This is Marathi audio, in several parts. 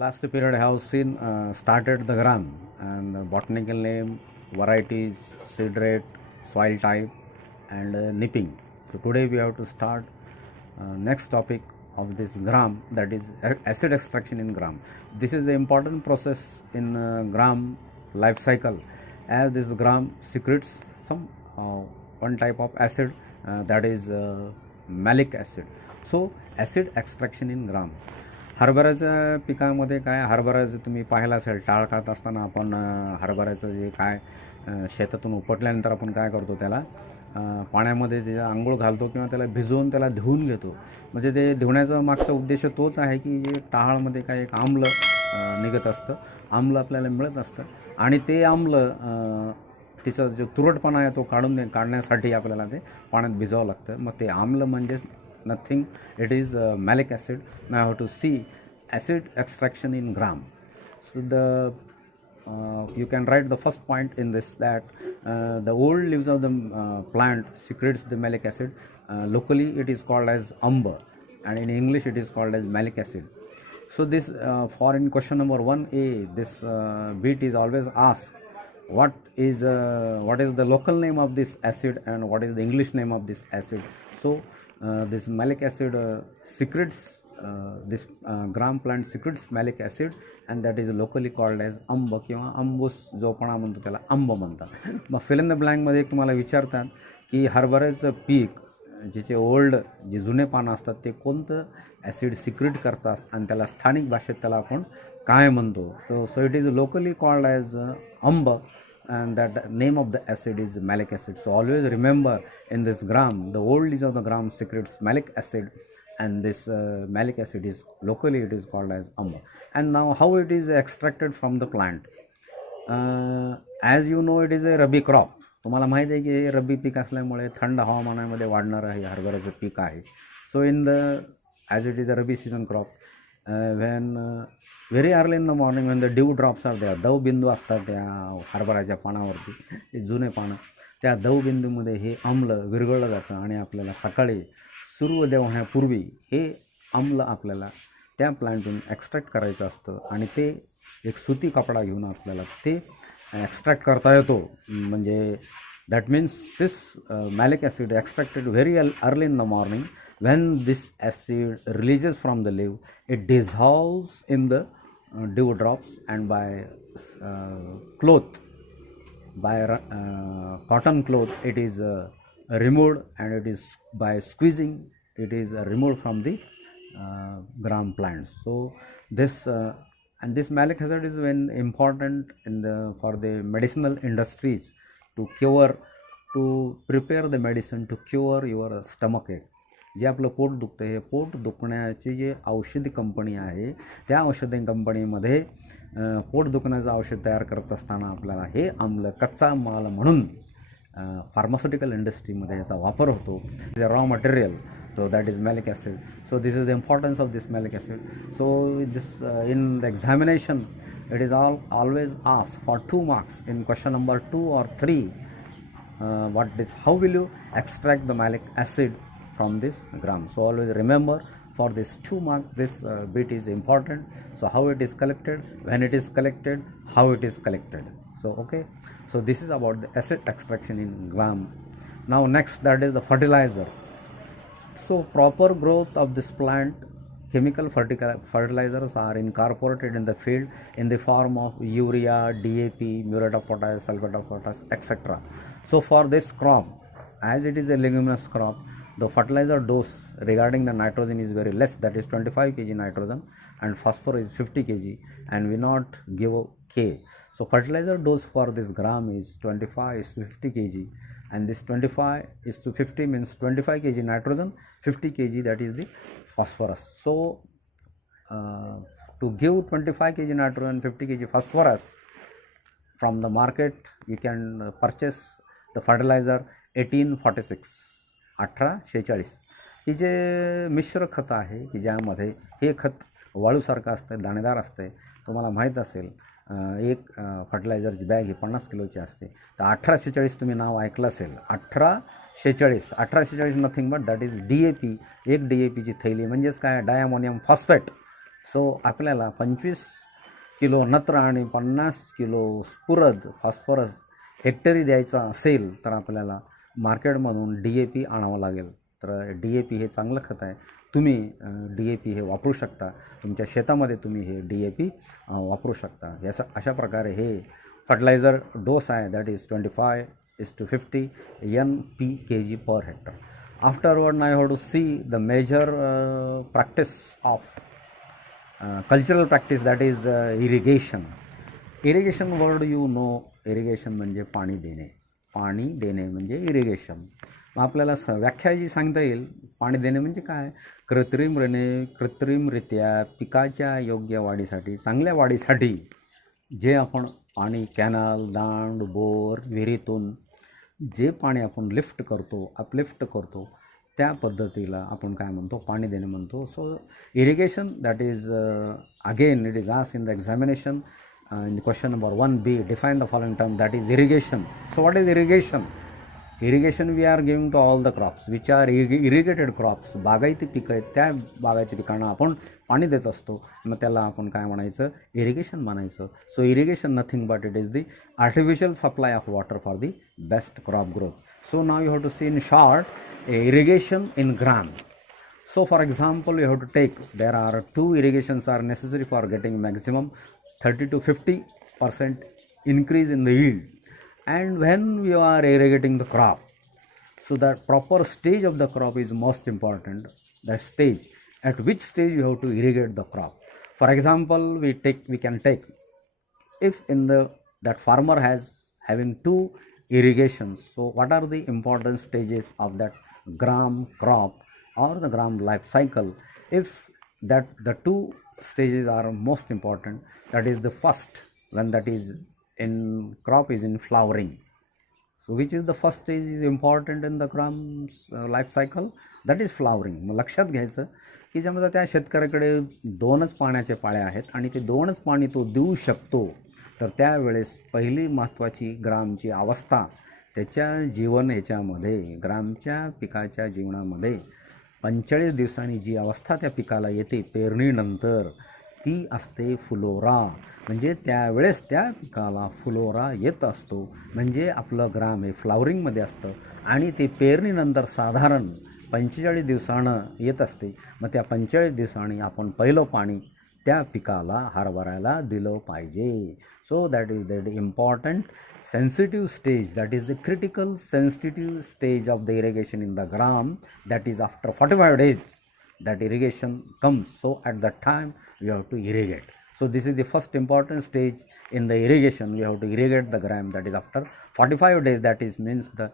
last period I have seen started the gram and botanical name, varieties, seed rate, soil type, and nipping. So today we have to start next topic of this gram, that is acid extraction in gram. This is the important process in gram life cycle, as this gram secretes some one type of acid, that is malic acid. So acid extraction in gram. हरभऱ्याच्या पिकामध्ये काय, हरभऱ्याचं तुम्ही पाहिलं असेल, टाळ काढत असताना आपण हरभऱ्याचं जे काय शेतातून उपटल्यानंतर आपण काय करतो, त्याला पाण्यामध्ये त्याच्या आंघोळ घालतो किंवा त्याला भिजवून त्याला धुवून घेतो. म्हणजे ते धुण्याचा मागचा उद्देश तोच आहे की जे टाळमध्ये काय एक आम्ल निघत असतं, आम्ल आपल्याला मिळत असतं आणि ते आम्ल तिचा जो तुरटपणा आहे तो काढण्यासाठी आपल्याला ते पाण्यात भिजावं लागतं. मग ते आम्ल म्हणजेच nothing, it is malic acid. Now I have to see acid extraction in gram. So you can write the first point in this, that the old leaves of the plant secretes the malic acid. Locally it is called as amba, and in English it is called as malic acid. So this for in question number 1a, this bit is always asked, what is the local name of this acid and what is the English name of this acid. So this malic acid secretes, this gram plant secretes malic acid, and that is locally called as आंब किंवा आंबूस जो आपण म्हणतो त्याला आंब म्हणतात. मग फिल इन द ब्लँकमध्ये तुम्हाला विचारतात की हरभऱ्याचं पीक जिचे ओल्ड, जे जुने पानं असतात ते कोणतं ॲसिड सिक्रेट करतात आणि त्याला स्थानिक भाषेत त्याला आपण काय म्हणतो. So it is locally called as Amb, and that name of the acid is malic acid. So always remember, in this gram, the old leaves of the gram secretes malic acid, and this malic acid is locally it is called as amba. And now how it is extracted from the plant. As you know, it is a rabi crop. तुम्हाला माहिती आहे की हे रब्बी पीक असल्यामुळे थंड हवामानामध्ये वाढणारं हे हरभऱ्याचं पीक आहे. So in the as it is a rabi season crop, when very early in the morning when the dew drops are there, दवबिंदू असतात त्या हरभऱ्याच्या पानावरती, हे जुने पानं, त्या दवबिंदूमध्ये हे आम्ल विरघळलं जातं आणि आपल्याला सकाळी सूर्योदय होण्यापूर्वी हे आम्ल आपल्याला त्या प्लांटून एक्स्ट्रॅक्ट करायचं असतं आणि ते एक सुती कपडा घेऊन आपल्याला ते एक्स्ट्रॅक्ट करता येतो. म्हणजे that means this malic acid extracted very early in the morning. When this acid releases from the leaf, it dissolves in the dewdrops, and by cloth, by cotton cloth, it is removed, and it is by squeezing it is removed from the gram plants. So this and this malic acid is very important for the medicinal industries to prepare the medicine to cure your stomach ache. जे आपलं पोट दुखतं, हे पोट दुखण्याची जे औषधी कंपनी आहे, त्या औषधी कंपनीमध्ये पोट दुखण्याचं औषध तयार करत असताना आपल्याला हे आम्ल कच्चा माल म्हणून फार्मास्युटिकल इंडस्ट्रीमध्ये याचा वापर होतो. Raw material, so that is malic acid. So this is the importance of this malic acid. So this in the examination it is always asked for 2 marks in question number 2 or 3. How will you extract the malic acid from this gram. So always remember, for this 2 mark, this bit is important. So how it is collected, when it is collected, how it is collected. So okay, so this is about the acid extraction in gram. Now next, that is the fertilizer. So proper growth of this plant, chemical fertilizers are incorporated in the field in the form of urea, DAP, muriate of potash, sulfate of potash, etc. So for this crop, as it is a leguminous crop, the fertilizer dose regarding the nitrogen is very less, that is 25 kg nitrogen, and phosphorus is 50 kg, and we not give K. So fertilizer dose for this gram is 25 is to 50 kg, and this 25 is to 50 means 25 kg nitrogen, 50 kg that is the phosphorus. So to give 25 kg nitrogen, 50 kg phosphorus from the market, you can purchase the fertilizer 1846. 1846 ही जे मिश्र खत आहे की ज्यामध्ये हे खत वाळूसारखं असतं, दाणेदार असते. तुम्हाला माहीत असेल एक फर्टिलायझरची बॅग ही 50 किलोची असते. तर 1846 तुम्ही नाव ऐकलं असेल. 1846 nothing but that is DAP. एक DAPची थैली म्हणजेच काय, डायअमोनियम फॉस्फेट. सो आपल्याला 25 किलो नत्र आणि 50 किलो स्फुरद फॉस्फरस हेक्टरी द्यायचा असेल तर आपल्याला मार्केटमधून DAP आणावं लागेल. तर DAP हे चांगलं खत आहे. तुम्ही DAP हे वापरू शकता. तुमच्या शेतामध्ये तुम्ही हे DAP वापरू शकता. अशा प्रकारे हे फर्टिलायझर डोस आहे, that is 25:50 NPKg per hectare. Afterward, I have to see the major practice of cultural practice, that is irrigation. Irrigation word you know, irrigation म्हणजे पाणी देणे. पाणी देणे म्हणजे इरिगेशन. मग आपल्याला व्याख्या जी सांगता येईल, पाणी देणे म्हणजे काय? कृत्रिमरित्या पिकाच्या योग्य वाढीसाठी, चांगल्या वाढीसाठी जे आपण पाणी कॅनल, दांड, बोर, विहिरीतून जे पाणी आपण अपलिफ्ट करतो त्या पद्धतीला आपण काय म्हणतो? पाणी देणे म्हणतो. So irrigation, that is again it is asked in the examination in question number 1B, define the following term, that is irrigation. So what is irrigation? Irrigation we are giving to all the crops which are irrigated crops. बागायती पिकं आहेत, त्या बागायती पिकांना आपण पाणी देत असतो. मग त्याला आपण काय म्हणायचं? इरिगेशन म्हणायचं. So irrigation nothing but it is the artificial supply of water for the best crop growth. So now you have to see in short irrigation in gram. So for example, you have to take, there are 2 irrigations are necessary for getting maximum 30 to 50% increase in the yield. And when you are irrigating the crop, so that proper stage of the crop is most important. The stage, at which stage you have to irrigate the crop. For example, we can take, if in that farmer having 2 irrigations, so what are the important stages of that gram crop or the gram life cycle? If that the 2 stages are most important, that is the first, when that is in crop is in flowering. So which is the first stage is important in the crop's life cycle? That is flowering. मग लक्षात घ्यायचं की ज्यामध्ये त्या शेतकऱ्याकडे 2च पाण्याचे पाळे आहेत आणि ते 2च पाणी तो देऊ शकतो, तर त्यावेळेस पहिली महत्त्वाची ग्रामची अवस्था त्याच्या ह्याच्यामध्ये, ग्रामच्या पिकाच्या जीवनामध्ये 45 दिवसांनी जी अवस्था त्या पिकाला येते पेरणीनंतर, ती असते फुलोरा. म्हणजे त्यावेळेस त्या पिकाला फुलोरा येत असतो. म्हणजे आपलं ग्राम हे फ्लावरिंगमध्ये असतं आणि ते पेरणीनंतर साधारण 45 दिवसानं येत असते. मग त्या 45 दिवसांनी आपण पहिलं पाणी त्या पिकाला, हरभऱ्याला दिलं पाहिजे. So that is the important sensitive stage, that is the critical sensitive stage of the irrigation in the gram, that is after 45 days that irrigation comes. So at that time we have to irrigate. So this is the first important stage in the irrigation. We have to irrigate the gram, that is after 45 days, that is means the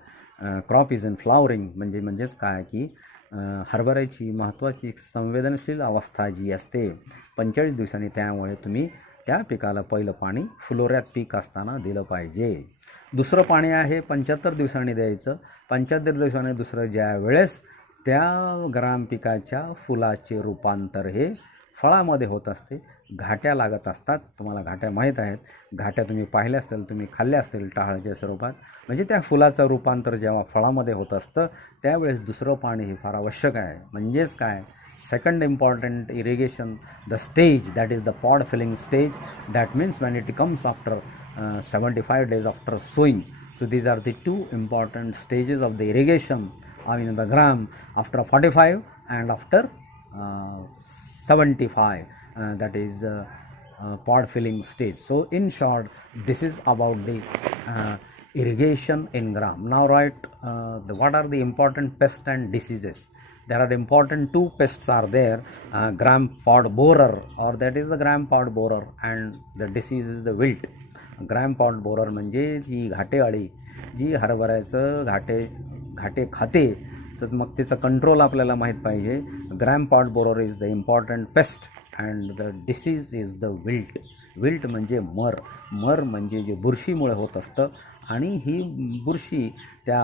crop is in flowering. म्हणजेच काय की हरभऱ्याची महत्त्वाची संवेदनशील अवस्था जी असते 45 दिवसांनी, त्यामुळे तुम्ही त्या पिकाला पहिलं पाणी फुलोऱ्यात पीक असताना दिलं पाहिजे. दुसरं पाणी आहे 75 दिवसांनी द्यायचं. 75 दिवसांनी दुसरं, ज्या वेळेस त्या ग्राम पिकाच्या फुलाचे रूपांतर हे फळामध्ये होत असते, घाट्या लागत असतात. तुम्हाला घाट्या माहीत आहेत, घाट्या तुम्ही पाहिल्या असतील, तुम्ही खाल्ल्या असतील टहाळच्या स्वरूपात. म्हणजे त्या फुलाचं रूपांतर जेव्हा फळामध्ये होत असतं त्यावेळेस दुसरं पाणी हे फार आवश्यक आहे. म्हणजेच काय? Second important irrigation, the stage, that is the pod filling stage, that means when it comes after 75 days after sowing. So these are the 2 important stages of the irrigation in the gram, after 45 and after 75, that is pod filling stage. So in short, this is about the irrigation in gram. Now write what are the important pests and diseases. There are important 2 pests are there, gram pod borer, or that is the gram pod borer, and the disease is the wilt. gram pod borer म्हणजे जी घाटे अळी, जी हरभऱ्याचं घाटे खाते. तर मग त्याचं कंट्रोल आपल्याला माहीत पाहिजे. gram pod borer is the important pest and the disease is the wilt. Wilt म्हणजे मर म्हणजे जे बुरशीमुळे होत असतं, आणि ही बुरशी त्या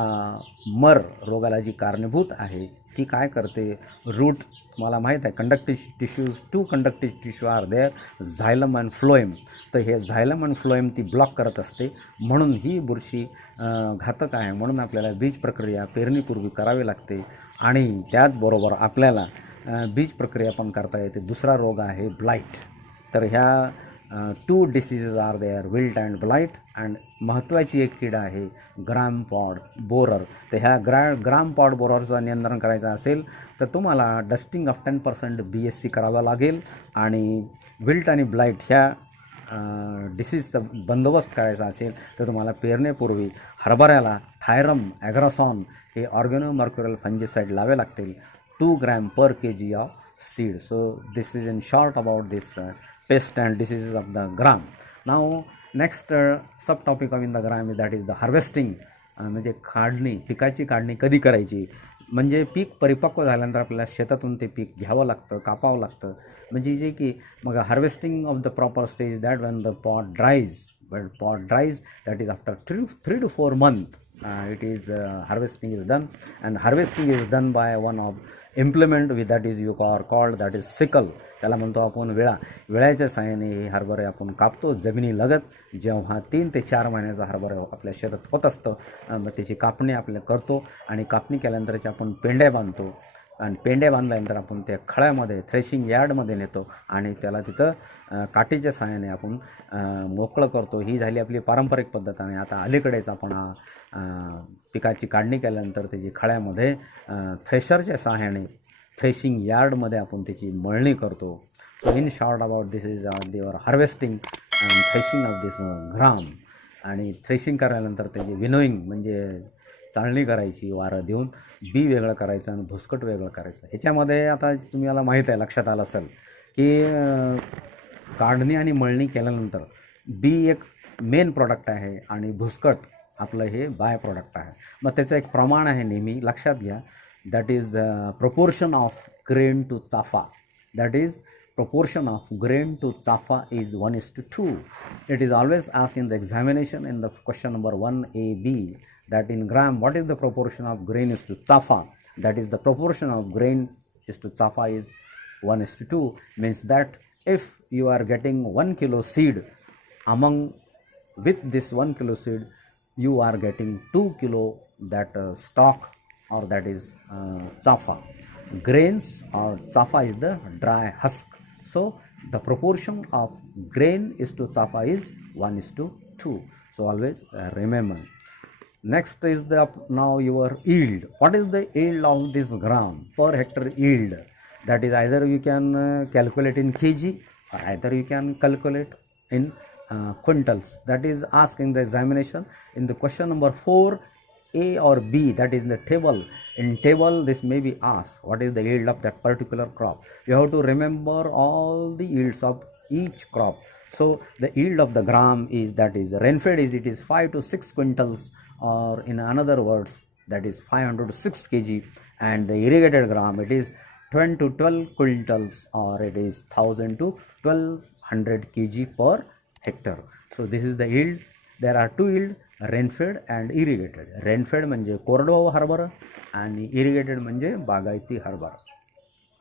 मर रोगाला जी कारणीभूत आहे ती काय करते? रूट, मला माहीत आहे conductive tissues, 2 conductive tissue are there, xylem and phloem. तर हे झायलम अँड फ्लोएम ती ब्लॉक करत असते, म्हणून ही बुरशी घातक आहे. म्हणून आपल्याला बीज प्रक्रिया पेरणीपूर्वी करावी लागते. आणि त्याचबरोबर आपल्याला बीज प्रक्रिया पण करता येते. दुसरा रोग आहे ब्लाईट. तर ह्या 2 diseases are there, wilt and blight. And महत्त्वाची एक कीड आहे ग्राम पॉड बोरर. तर ह्या ग्राम पॉड बोररचं नियंत्रण करायचं असेल तर तुम्हाला डस्टिंग ऑफ 10% BSC करावं लागेल. आणि विल्ट आणि ब्लाईट ह्या डिसीजचा बंदोबस्त करायचा असेल तर तुम्हाला पेरणीपूर्वी हरभऱ्याला थायरम ॲग्रासॉन हे ऑर्गॅनोमर्क्युरल फंजिसाईड लावे लागतील 2 gram per kg of seed. So this is in short about this pest and diseases of the gram. Now next sub topic of in the gram is that is the harvesting. म्हणजे काढणी, पिकाची काढणी कधी करायची. म्हणजे पीक परिपक्व झाल्यानंतर आपल्याला शेतातून ते पीक घ्यावं लागतं, कापावं लागतं. म्हणजे जे की मग harvesting of the proper stage that when the pod dries. But pod dries, that is after 3 to 4 months it is harvesting is done. And harvesting is done by one of implement with that is you are called that is sickle. त्याला म्हणतो आपण विळ्याच्या साहाय्याने हे हरभरे आपण कापतो जमिनीलगत. जेव्हा 3 ते 4 महिन्याचा हरभरा आपल्या शेतात होत असतं मग त्याची कापणी आपल्याला करतो. आणि कापणी केल्यानंतरचे आपण पेंड्या बांधतो. आणि पेंड्या बांधल्यानंतर आपण त्या खळ्यामध्ये थ्रेशिंग यार्डमध्ये नेतो आणि त्याला तिथं काठीच्या साहाय्याने आपण मोकळं करतो. ही झाली आपली पारंपरिक पद्धत. आणि आता अलीकडेच आपण पिकाची काढणी केल्यानंतर त्याची खळ्यामध्ये थ्रेशरच्या साहाय्याने थ्रेशिंग यार्डमध्ये आपण त्याची मळणी करतो. So in short about this is their harvesting and threshing of this gram. आणि थ्रेशिंग केल्यानंतर त्याची विनोईंग म्हणजे चाळणी करायची वारं देऊन, बी वेगळं करायचं आणि भुसकट वेगळं करायचं. ह्याच्यामध्ये आता तुम्हाला माहीत आहे, लक्षात आलं असेल की काढणी आणि मळणी केल्यानंतर बी एक मेन प्रॉडक्ट आहे आणि भुसकट आपलं हे बाय प्रॉडक्ट आहे. मग त्याचं एक प्रमाण आहे नेहमी लक्षात घ्या. that is proportion of grain to chafa. That is proportion of grain to chafa is 1:2. It is always asked in the examination in the question number 1AB that in gram what is the proportion of grain is to chafa. That is the proportion of grain is to chafa is 1:2. Means that if you are getting 1 kilo seed, among with this 1 kilo seed you are getting 2 kilo that stock or that is chafa. Grains or chafa is the dry husk. So the proportion of grain is to chafa is 1:2. So always remember. Next is the now your yield. What is the yield of this gram per hectare yield? That is either you can calculate in kg or either you can calculate in quintals. That is asked in the examination in the question number 4. A or B, that is in the table. In table this may be asked what is the yield of that particular crop. You have to remember all the yields of each crop. So the yield of the gram is that is rainfed is it is 5 to 6 quintals, or in another words that is 500 to 6 kg. And the irrigated gram it is 10 to 12 quintals, or it is 1000 to 1200 kg per hectare. So this is the yield. There are two yield, rainfed and irrigated. Rainfed म्हणजे कोरडवाहू हरभरा आणि इरिगेटेड म्हणजे बागायती हरभरा.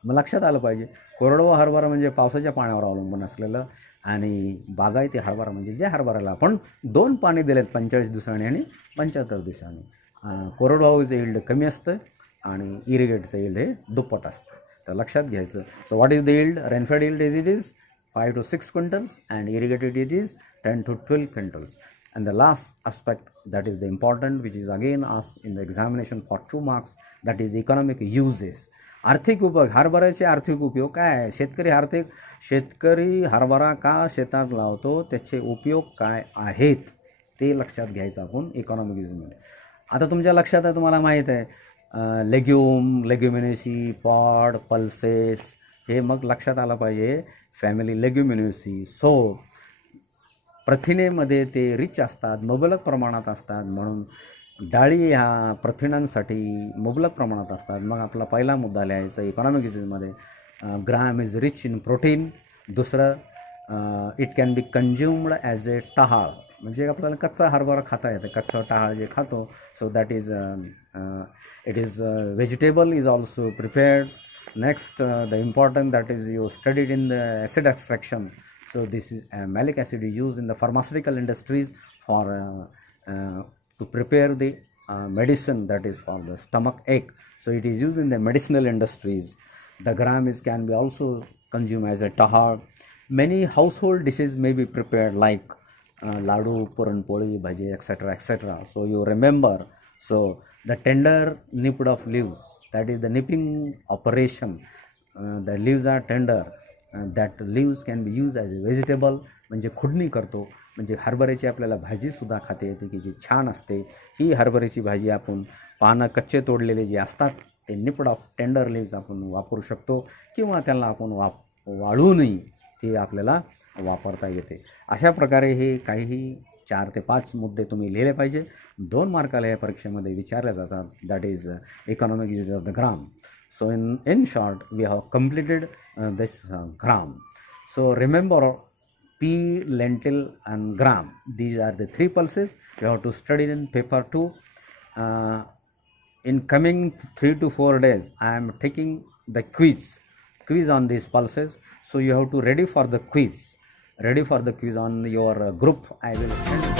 मग लक्षात आलं पाहिजे, कोरडवाहू हरभरा म्हणजे पावसाच्या पाण्यावर अवलंबून असलेलं, आणि बागायती हरभरा म्हणजे ज्या हरभऱ्याला आपण 2 पाणी दिलेत 45 दिवसांनी आणि 75 दिवसांनी. कोरडवाहूचं यील्ड कमी असतं आणि इरिगेटचं यील्ड हे दुप्पट असतं. तर लक्षात घ्यायचं. So what is the yield? Rainfed yield it is 5 to 6 quintals and irrigated it is 10 to 12 quintals. And the last aspect that is the important, which is again asked in the examination for 2 marks, that is economic uses. आर्थिक उपयोग. हरभऱ्याचे आर्थिक उपयोग काय आहे? शेतकरी हरभरा का शेतात लावतो, त्याचे उपयोग काय आहेत ते लक्षात घ्यायचं आपण इकॉनॉमिक यूजमध्ये. आता तुमच्या लक्षात आहे, तुम्हाला माहीत आहे लेग्युमिनेसी, पॉड, पल्सेस हे मग लक्षात आलं पाहिजे. Family leguminosae. सो प्रथिनेमध्ये ते रिच असतात, मुबलक प्रमाणात असतात, म्हणून डाळी ह्या प्रथिनांसाठी मुबलक प्रमाणात असतात. मग आपला पहिला मुद्दा लिहायचा इकॉनॉमिक यूजेसमध्ये, gram is rich in protein. दुसरं it can be consumed as a टहाळ, म्हणजे आपल्याला कच्चा हरभरा खाता येतं, कच्चा टहाळ जे खातो. So that is it is vegetable is also prepared. Next the important that is you studied in the acid extraction. So this is malic acid is used in the pharmaceutical industries for to prepare the medicine that is for the stomach ache. So it is used in the medicinal industries. The gram is can be also consumed as a tahar. Many household dishes may be prepared like ladu, puran poli, bhaji, etc., etc. So you remember. So the tender nipped of leaves, that is the nipping operation. The leaves are tender. That leaves can be used as a vegetable. म्हणजे खुडणी करतो, म्हणजे हरभऱ्याची आपल्याला भाजीसुद्धा खाता येते की जी छान असते. ही हरभऱ्याची भाजी आपण पानं कच्चे तोडलेले जे असतात ते निपड ऑफ टेंडर लिव्स आपण वापरू शकतो, किंवा त्याला आपण वाळूनही ते आपल्याला वापरता येते. अशा प्रकारे हे काहीही 4 ते 5 मुद्दे तुम्ही लिहिले पाहिजे. 2 मार्काला या परीक्षेमध्ये विचारल्या जातात. That is economic use of the gram. So in short, we have completed this gram. So remember, pea, lentil and gram. These are the 3 pulses. You have to study in paper 2. In coming 3 to 4 days, I am taking the quiz on these pulses. So you have to ready for the quiz on your group. I will send